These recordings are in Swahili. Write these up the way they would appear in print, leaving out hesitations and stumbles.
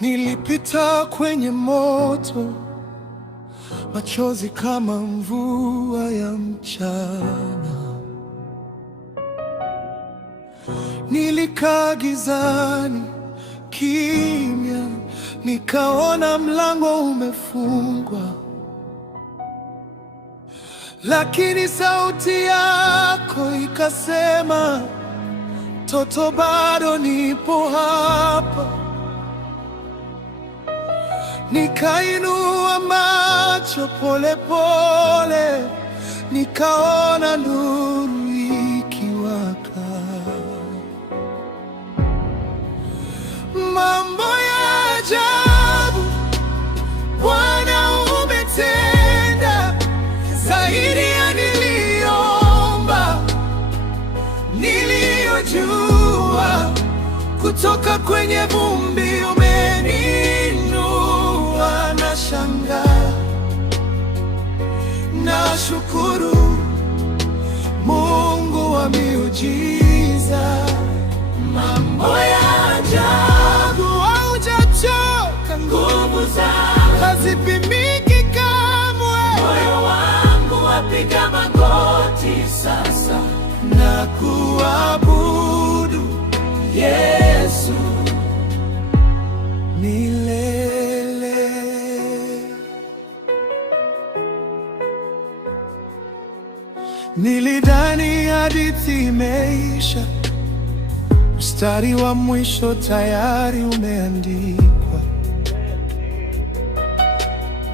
Nilipita kwenye moto, machozi kama mvua ya mchana. Nilikaa gizani kimya, nikaona mlango umefungwa, lakini sauti yako ikasema, "Toto, bado nipo hapa." Nikainua macho pole pole, nikaona nuru ikiwaka. Mambo ya ajabu Bwana umetenda, zaidi ya niliomba, niliyojua. Kutoka kwenye vumbi umeninua. Nashangaa, nashukuru, Mungu wa miujiza. Mambo ya ajabu, haujachoka, nguvu zako hazipimiki kamwe. Moyo wangu wapiga magoti sasa, na kuabudu Yesu milele. Nilidhani hadithi imeisha, mstari wa mwisho tayari umeandikwa,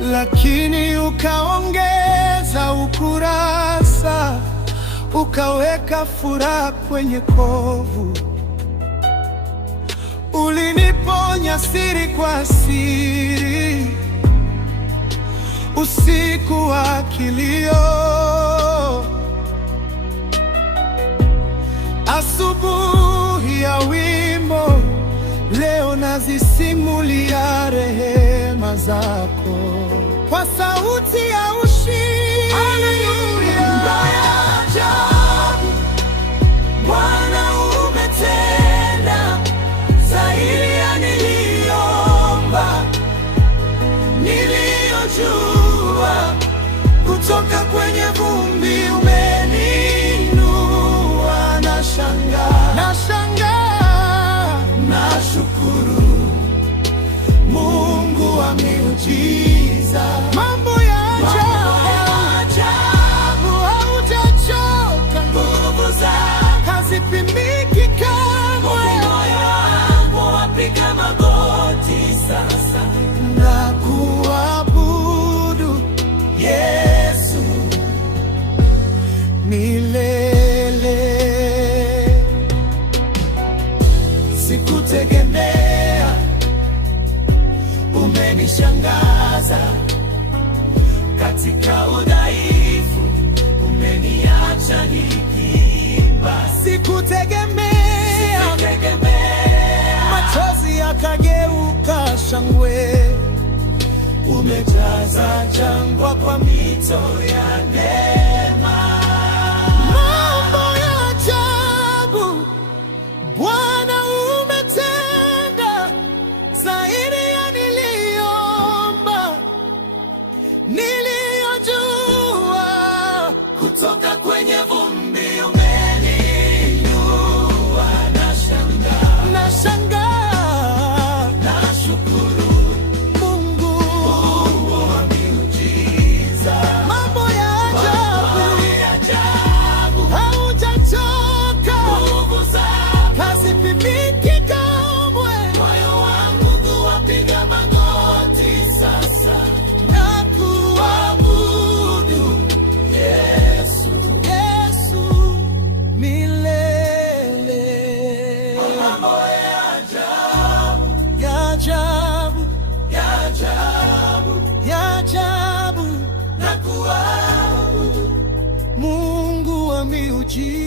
lakini ukaongeza ukurasa, ukaweka furaha kwenye kovu. Uliniponya siri kwa siri, usiku wa kilio. Asubuhi ya wimbo, leo nazisimulia rehema zako kwa sauti ya ushindi. Haleluya! Mambo ya ajabu Bwana umetenda, zaidi ya niliomba, niliyojua. Kutoka kwenye vumbi umeninua. Nashangaa, nashangaa, nashukuru, Mungu wa miujiza. Mambo ya ajabu, haujachoka, nguvu zako hazipimiki kamwe. Moyo wangu wapiga magoti sasa, na kuabudu Yesu milele. Sikutegemea, umenishangaza. Katika udhaifu umeniacha nikiimba. Sikutegemea, machozi yakageuka shangwe. Umejaza jangwa kwa mito ya neema. Mambo ya ajabu Bwana umetenda, zaidi ya niliomba, niliyojua. Kutoka kwenye vumbi umeninua. Nashangaa, nashangaa, nashukuru, Mungu wa miujiza. Mambo ya ajabu, haujachoka, nguvu zako hazipimiki kamwe. Moyo wangu wapiga magoti sasa, na kuabudu Yesu, Yesu milele. Mambo ya ajabu, ya ajabu, ya ajabu, ya ajabu, na kuabudu Mungu wa miujiza.